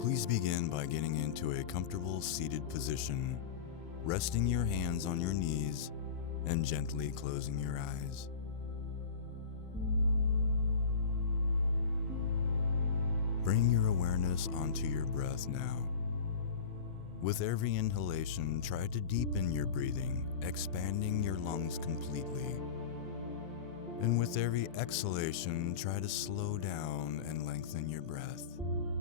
Please begin by getting into a comfortable seated position, resting your hands on your knees and gently closing your eyes. Bring your awareness onto your breath now. With every inhalation, try to deepen your breathing, expanding your lungs completely. And with every exhalation, try to slow down and lengthen your breath,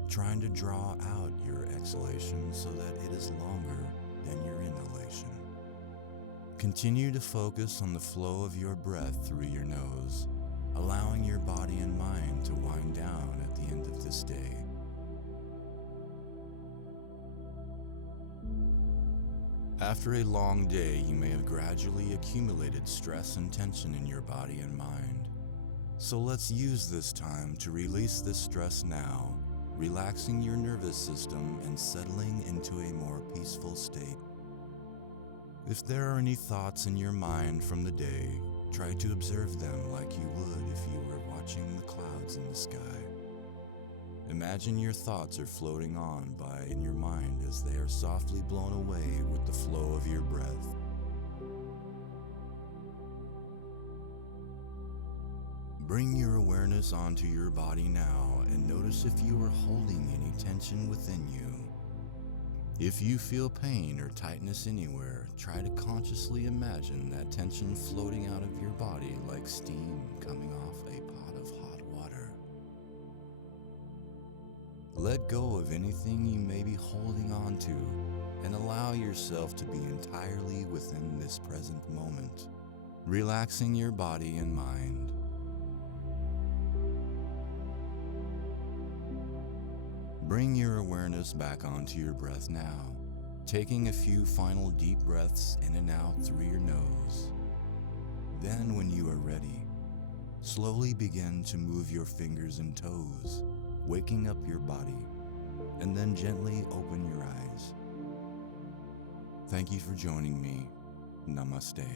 trying to draw out your exhalation so that it is longer than your inhalation. Continue to focus on the flow of your breath through your nose, allowing your body and mind to wind down at the end of this day. After a long day, you may have gradually accumulated stress and tension in your body and mind. So let's use this time to release this stress now, relaxing your nervous system and settling into a more peaceful state. If there are any thoughts in your mind from the day, try to observe them like you would if you were watching the clouds in the sky. Imagine your thoughts are floating on by in your mind as they are softly blown away with the flow of your breath. Bring your awareness onto your body now and notice if you are holding any tension within you. If you feel pain or tightness anywhere, try to consciously imagine that tension floating out of your body like steam coming off a pot of hot water. Let go of anything you may be holding on to and allow yourself to be entirely within this present moment, relaxing your body and mind. Bring your awareness back onto your breath now, taking a few final deep breaths in and out through your nose. Then, when you are ready, slowly begin to move your fingers and toes, waking up your body, and then gently open your eyes. Thank you for joining me. Namaste.